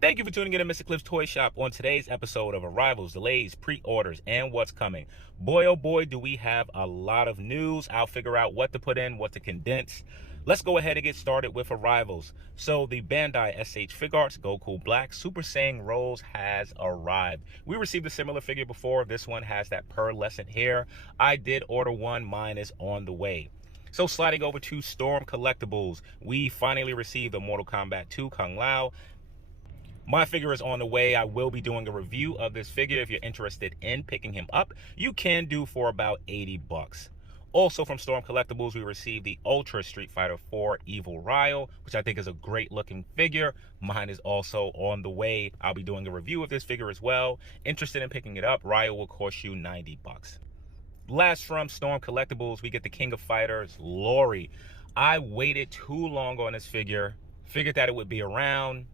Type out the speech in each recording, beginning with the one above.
Thank you for tuning in to Mr. Cliff's Toy Shop on today's episode of Arrivals, Delays, Pre-Orders, and What's Coming. Boy, oh boy, do we have a lot of news. I'll figure out what to put in, what to condense. Let's go ahead and get started with Arrivals. So the Bandai SH Figuarts Goku Black Super Saiyan Rose has arrived. We received a similar figure before. This one has that pearlescent hair. I did order one. Mine is on the way. So sliding over to Storm Collectibles, we finally received the Mortal Kombat 2 Kung Lao. My figure is on the way. I will be doing a review of this figure. If you're interested in picking him up, you can do for about 80 bucks. Also from Storm Collectibles, we received the Ultra Street Fighter 4 Evil Ryle, which I think is a great looking figure. Mine is also on the way. I'll be doing a review of this figure as well. Interested in picking it up, Ryle will cost you 90 bucks. Last from Storm Collectibles, we get the King of Fighters, Lori. I waited too long on this figure. Figured that it would be around.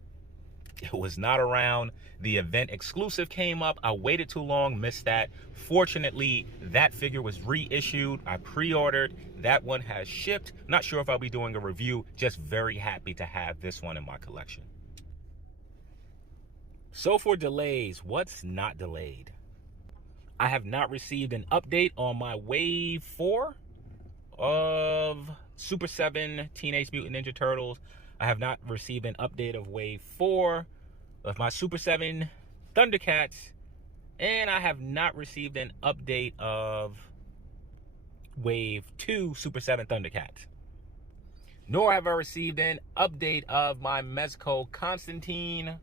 It was not around. The event exclusive came up. I waited too long, missed that. Fortunately, that figure was reissued. I pre-ordered. That one has shipped. Not sure if I'll be doing a review. Just very happy to have this one in my collection. So for delays, what's not delayed? I have not received an update on my Wave 4 of Super 7 Teenage Mutant Ninja Turtles. I have not received an update of Wave 4 of my Super 7 Thundercats. And I have not received an update of Wave 2 Super 7 Thundercats. Nor have I received an update of my Mezco Constantine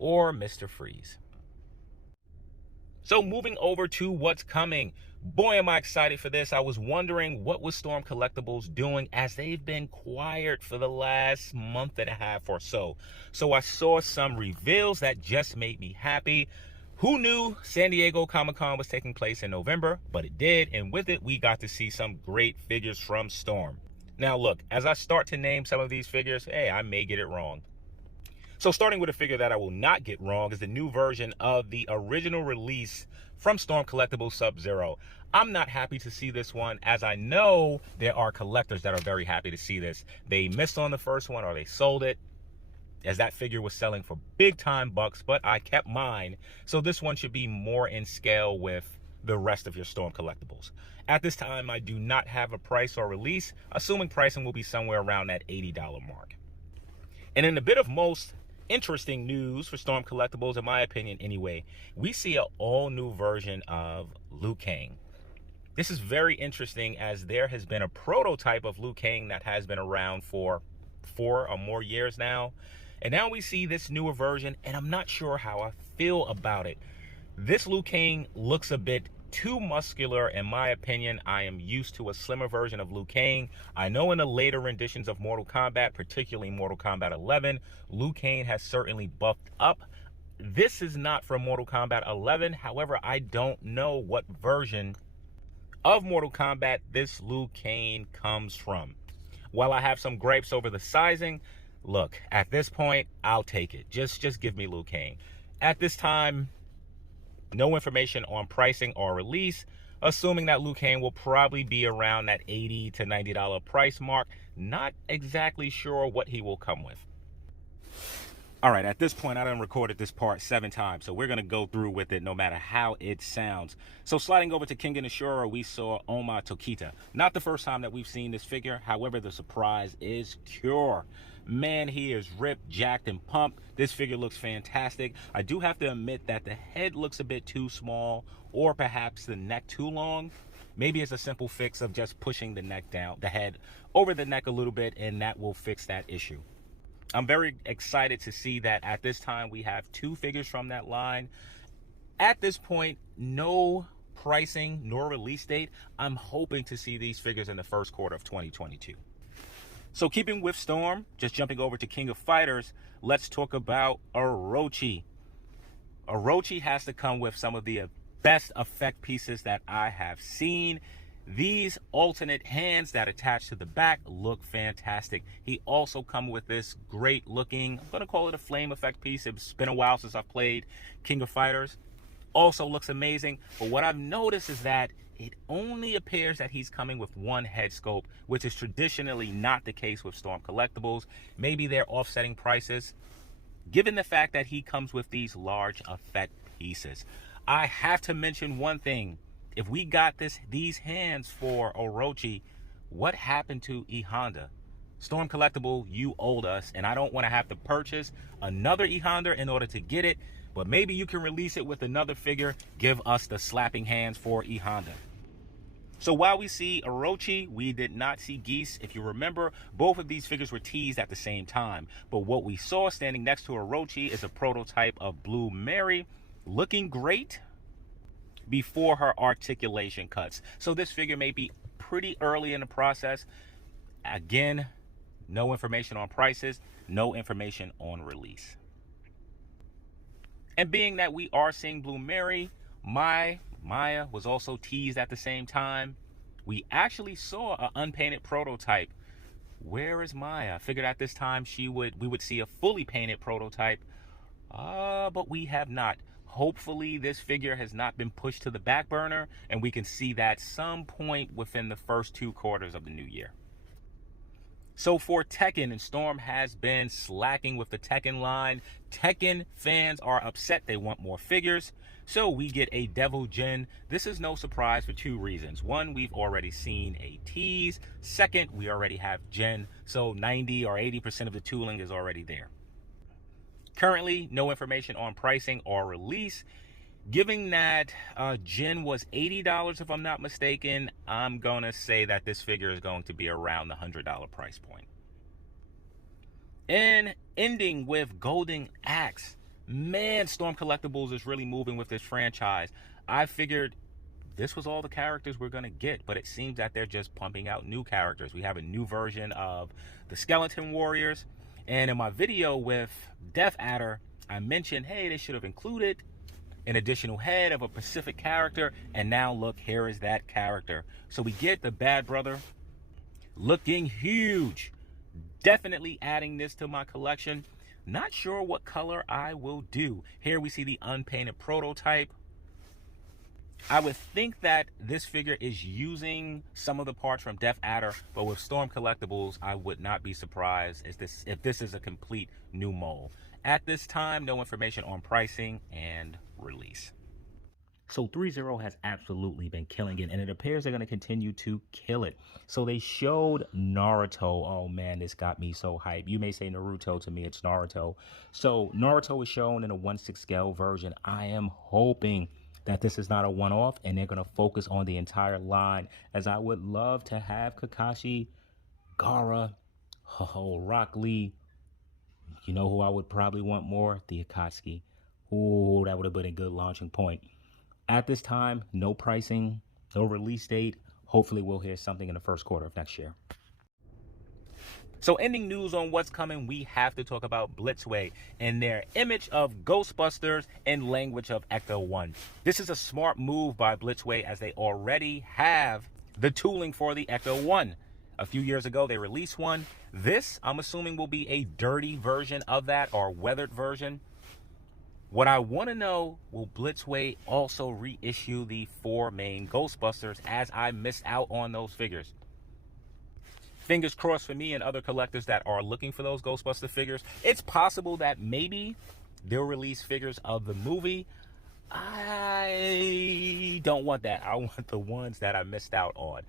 or Mr. Freeze. So moving over to what's coming. Boy, am I excited for this. I was wondering what was Storm Collectibles doing as they've been quiet for the last month and a half or so. So I saw some reveals that just made me happy. Who knew San Diego Comic-Con was taking place in November? But it did, and with it, we got to see some great figures from Storm. Now look, as I start to name some of these figures, hey, I may get it wrong. So starting with a figure that I will not get wrong is the new version of the original release from Storm Collectibles Sub-Zero. I'm not happy to see this one, as I know there are collectors that are very happy to see this. They missed on the first one or they sold it, as that figure was selling for big time bucks, but I kept mine. So this one should be more in scale with the rest of your Storm Collectibles. At this time, I do not have a price or release, assuming pricing will be somewhere around that $80 mark. And in a bit of most interesting news for Storm Collectibles, in my opinion anyway, we see an all-new version of Liu Kang. This is very interesting, as there has been a prototype of Liu Kang that has been around for 4 or more years now. And now we see this newer version, and I'm not sure how I feel about it. This Liu Kang looks a bit too muscular, in my opinion. I am used to a slimmer version of Liu Kang. I know in the later renditions of Mortal Kombat, particularly Mortal Kombat 11, Liu Kang has certainly buffed up. This is not from Mortal Kombat 11. However, I don't know what version of Mortal Kombat this Liu Kang comes from. While I have some gripes over the sizing, look, at this point, I'll take it. Just give me Liu Kang. At this time, no information on pricing or release, assuming that Liu Kang will probably be around that $80 to $90 price mark. Not exactly sure what he will come with. All right, at this point, I done recorded this part 7 times, so we're going to go through with it no matter how it sounds. So sliding over to King and Ashura, we saw Omar Taquita. Not the first time that we've seen this figure. However, the surprise is Cure. Man, he is ripped, jacked, and pumped. This figure looks fantastic. I do have to admit that the head looks a bit too small, or perhaps the neck too long. Maybe it's a simple fix of just pushing the neck down, the head over the neck a little bit, and that will fix that issue. I'm very excited to see that at this time we have 2 figures from that line. At this point, no pricing nor release date. I'm hoping to see these figures in the first quarter of 2022. So keeping with Storm, just jumping over to King of Fighters, let's talk about Orochi. Orochi has to come with some of the best effect pieces that I have seen. These alternate hands that attach to the back look fantastic. He also comes with this great looking, I'm going to call it a flame effect piece. It's been a while since I've played King of Fighters. Also looks amazing. But what I've noticed is that it only appears that he's coming with one head sculpt, which is traditionally not the case with Storm Collectibles. Maybe they're offsetting prices. given the fact that he comes with these large effect pieces. I have to mention one thing. If we got these hands for Orochi, what happened to E Honda? Storm Collectible, you owed us, and I don't want to have to purchase another E Honda in order to get it, but maybe you can release it with another figure. Give us the slapping hands for E Honda. So while we see Orochi, we did not see Geese. If you remember, both of these figures were teased at the same time. But what we saw standing next to Orochi is a prototype of Blue Mary, looking great before her articulation cuts. So this figure may be pretty early in the process. Again, no information on prices, no information on release. And being that we are seeing Blue Mary, Maya was also teased at the same time. We actually saw an unpainted prototype. Where is Maya? I figured at this time we would see a fully painted prototype, but we have not. Hopefully this figure has not been pushed to the back burner, and we can see that some point within the first 2 quarters of the new year. So for Tekken, and Storm has been slacking with the Tekken line. Tekken fans are upset. They want more figures. So we get a Devil Jin. This is no surprise for 2 reasons. One, we've already seen a tease. Second, we already have Jin. So 90 or 80% of the tooling is already there. Currently, no information on pricing or release. Given that Jin was $80, if I'm not mistaken, I'm going to say that this figure is going to be around the $100 price point. And ending with Golden Axe. Man, Storm Collectibles is really moving with this franchise. I figured this was all the characters we're going to get, but it seems that they're just pumping out new characters. We have a new version of the Skeleton Warriors. And in my video with Death Adder, I mentioned, hey, they should have included an additional head of a Pacific character. And now look, here is that character. So we get the Bad Brother looking huge. Definitely adding this to my collection. Not sure what color I will do. Here we see the unpainted prototype. I would think that this figure is using some of the parts from Death Adder, but with Storm Collectibles, I would not be surprised if this is a complete new mold. At this time, no information on pricing and release. So 3-0 has absolutely been killing it, and it appears they're going to continue to kill it. So they showed Naruto. Oh man, this got me so hyped. You may say Naruto, to me it's Naruto. So Naruto was shown in a 1/6 scale version. I am hoping that this is not a one-off and they're going to focus on the entire line, as I would love to have Kakashi, Gaara, Rock Lee. You know who I would probably want more? The Akatsuki. Ooh, that would have been a good launching point. At this time, no pricing, no release date. Hopefully we'll hear something in the first quarter of next year. So ending news on what's coming, we have to talk about Blitzway and their image of Ghostbusters and language of Ecto 1. This is a smart move by Blitzway, as they already have the tooling for the Ecto 1. A few years ago, they released one. This, I'm assuming, will be a dirty version of that, or weathered version. What I want to know, will Blitzway also reissue the 4 main Ghostbusters, as I missed out on those figures? Fingers crossed for me and other collectors that are looking for those Ghostbuster figures. It's possible that maybe they'll release figures of the movie. I don't want that. I want the ones that I missed out on.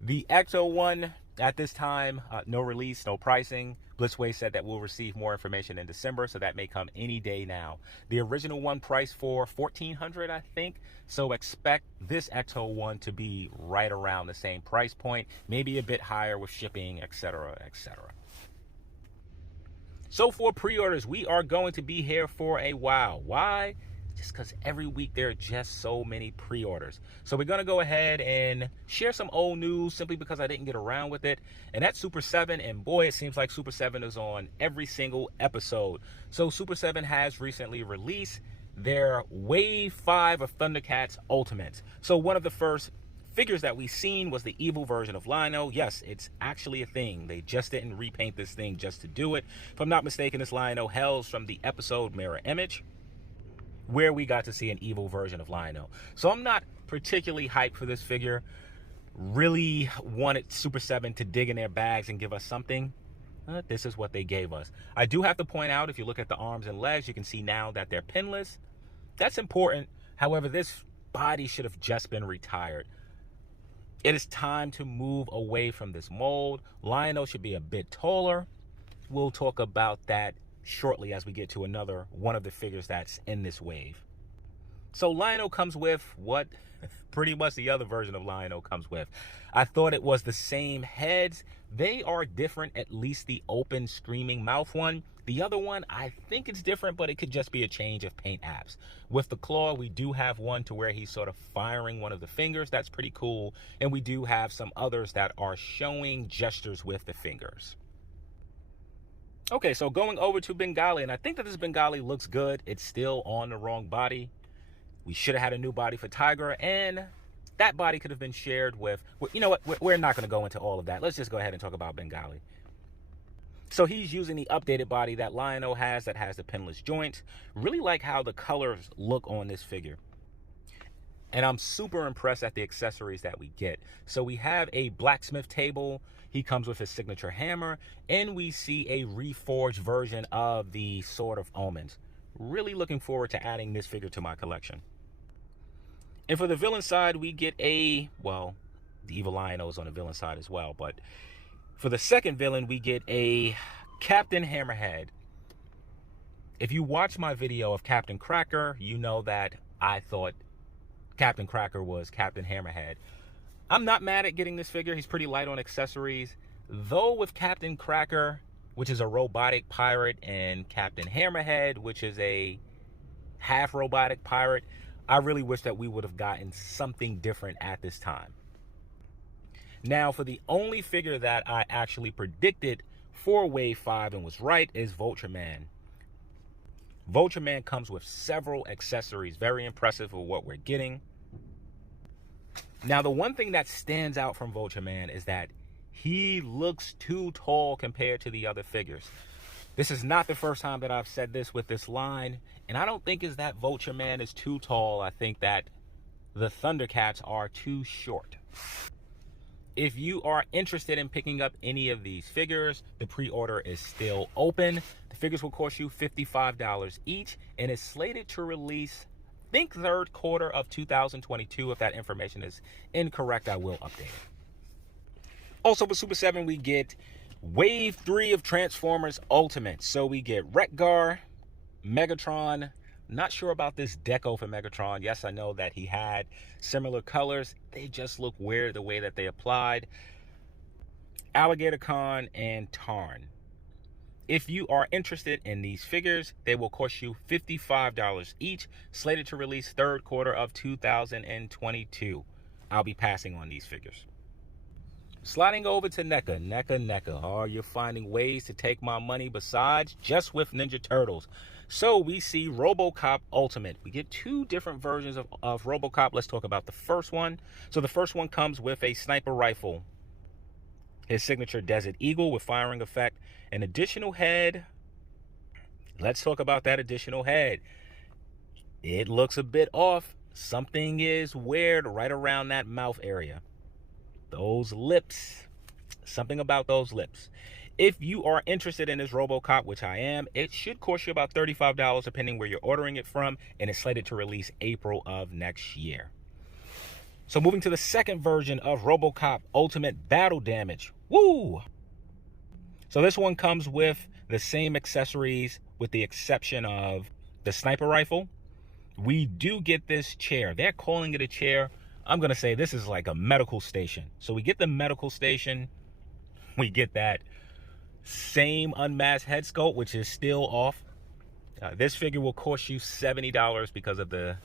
The Ecto 1, at this time, no release, no pricing. Blitzway said that we'll receive more information in December, so that may come any day now. The original one priced for $1,400, I think. So expect this Ecto 1 to be right around the same price point, maybe a bit higher with shipping, etc., etc. So for pre-orders, we are going to be here for a while. Why? Just because every week there are just so many pre-orders. So we're going to go ahead and share some old news, simply because I didn't get around with it. And that's Super 7. And boy, it seems like Super 7 is on every single episode. So Super 7 has recently released their Wave 5 of Thundercats Ultimates. So one of the first figures that we seen was the evil version of Lionel. Yes, it's actually a thing. They just didn't repaint this thing just to do it. If I'm not mistaken, this Lionel hails from the episode Mirror Image, where we got to see an evil version of Lionel. So I'm not particularly hyped for this figure. Really wanted Super 7 to dig in their bags and give us something. This is what they gave us. I do have to point out, if you look at the arms and legs, you can see now that they're pinless. That's important. However, this body should have just been retired. It is time to move away from this mold. Lionel should be a bit taller. We'll talk about that shortly as we get to another one of the figures that's in this wave. So Lionel comes with what pretty much the other version of Lionel comes with. I thought it was the same heads. They are different, at least the open screaming mouth one. The other one, I think it's different, but it could just be a change of paint apps. With the claw, we do have one to where he's sort of firing one of the fingers. That's pretty cool. And we do have some others that are showing gestures with the fingers. Okay, so going over to Bengali, and I think that this Bengali looks good. It's still on the wrong body. We should have had a new body for Tiger, and that body could have been shared with, you know what, we're not going to go into all of that. Let's just go ahead and talk about Bengali. So he's using the updated body that Lionel has that has the pinless joints. Really like how the colors look on this figure. And I'm super impressed at the accessories that we get. So we have a blacksmith table. He comes with his signature hammer. And we see a reforged version of the Sword of Omens. Really looking forward to adding this figure to my collection. And for the villain side, we get a, well, the evil Lionel is on the villain side as well. But for the second villain, we get a Captain Hammerhead. If you watch my video of Captain Cracker, you know that I thought Captain Cracker was Captain Hammerhead. I'm not mad at getting this figure. He's pretty light on accessories. Though with Captain Cracker, which is a robotic pirate, and Captain Hammerhead, which is a half robotic pirate, I really wish that we would have gotten something different at this time. Now, for the only figure that I actually predicted for Wave 5 and was right is Vulture Man. Vulture Man comes with several accessories. Very impressive with what we're getting. Now, the one thing that stands out from Vulture Man is that he looks too tall compared to the other figures. This is not the first time that I've said this with this line, and I don't think it's that Vulture Man is too tall. I think that the Thundercats are too short. If you are interested in picking up any of these figures, the pre-order is still open. The figures will cost you $55 each, and is slated to release, I think, third quarter of 2022. If that information is incorrect, I will update it. Also, for Super 7, we get Wave 3 of Transformers Ultimate. So we get Wreck-Gar, Megatron. Not sure about this deco for Megatron. Yes, I know that he had similar colors. They just look weird the way that they applied. Alligator Con and Tarn. If you are interested in these figures, they will cost you $55 each, slated to release third quarter of 2022. I'll be passing on these figures. Sliding over to NECA. Oh, you're finding ways to take my money besides just with Ninja Turtles. So we see Robocop Ultimate. We get two different versions of Robocop. Let's talk about the first one. So the first one comes with a sniper rifle, his signature Desert Eagle with firing effect, an additional head. Let's talk about that additional head. It looks a bit off. Something is weird right around that mouth area. Those lips, something about those lips. If you are interested in this Robocop, which I am, it should cost you about $35 depending where you're ordering it from, and it's slated to release April of next year. So moving to the second version of Robocop Ultimate Battle Damage. Woo! So this one comes with the same accessories with the exception of the sniper rifle. We do get this chair. They're calling it a chair. I'm going to say this is like a medical station. So we get the medical station. We get that same unmasked head sculpt, which is still off. This figure will cost you $70 because of the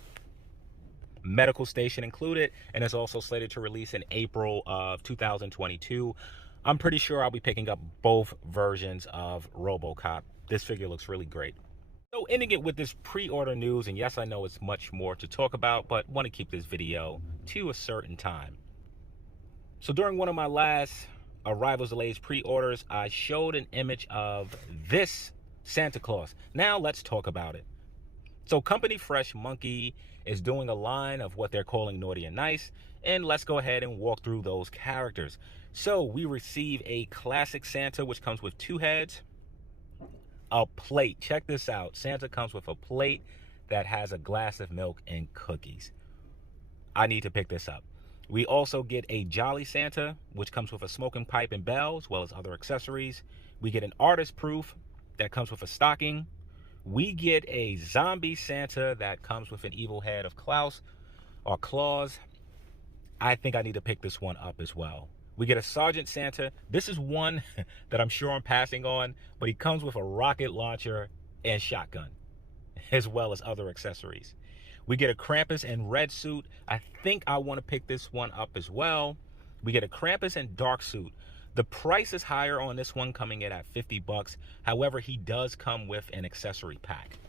medical station included, and it's also slated to release in April of 2022. I'm pretty sure I'll be picking up both versions of Robocop. This figure looks really great. So ending it with this pre-order news, and yes, I know it's much more to talk about, but want to keep this video to a certain time. So during one of my last Arrivals Delays pre-orders, I showed an image of this Santa Claus. Now let's talk about it. So Company Fresh Monkey is doing a line of what they're calling Naughty and Nice, and let's go ahead and walk through those characters. So we receive a classic Santa, which comes with 2 heads, a plate. Check this out. Santa comes with a plate that has a glass of milk and cookies. I need to pick this up. We also get a Jolly Santa, which comes with a smoking pipe and bell, as well as other accessories. We get an artist proof that comes with a stocking. We get a zombie Santa that comes with an evil head of Klaus or Claus. I think I need to pick this one up as well. We get a Sergeant Santa. This is one that I'm sure I'm passing on, but he comes with a rocket launcher and shotgun, as well as other accessories. We get a Krampus in red suit. I think I want to pick this one up as well. We get a Krampus in dark suit. The price is higher on this one, coming in at 50 bucks. However, he does come with an accessory pack.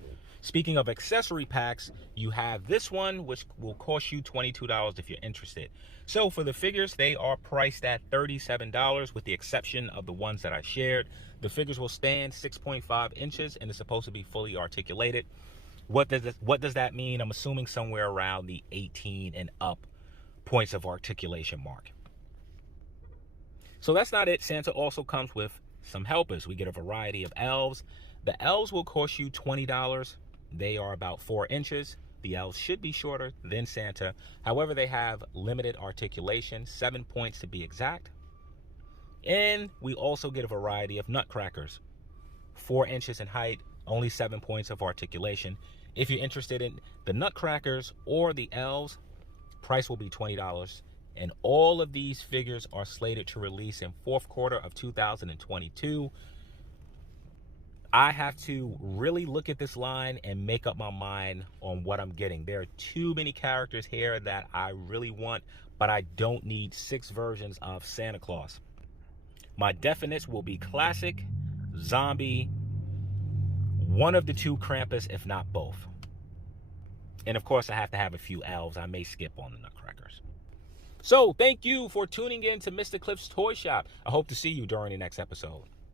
Speaking of accessory packs, you have this one, which will cost you $22 if you're interested. So for the figures, they are priced at $37 with the exception of the ones that I shared. The figures will stand 6.5 inches and is supposed to be fully articulated. What does that mean? I'm assuming somewhere around the 18 and up points of articulation mark. So that's not it. Santa also comes with some helpers. We get a variety of elves. The elves will cost you $20. They are about 4 inches. The elves should be shorter than Santa. However, they have limited articulation, 7 points to be exact. And we also get a variety of nutcrackers. 4 inches in height, only 7 points of articulation. If you're interested in the nutcrackers or the elves, price will be $20. And all of these figures are slated to release in fourth quarter of 2022. I have to really look at this line and make up my mind on what I'm getting. There are too many characters here that I really want, but I don't need 6 versions of Santa Claus. My definites will be classic, zombie, one of the 2 Krampus, if not both. And of course, I have to have a few elves. I may skip on the nutcrackers. So thank you for tuning in to Mr. Cliff's Toy Shop. I hope to see you during the next episode.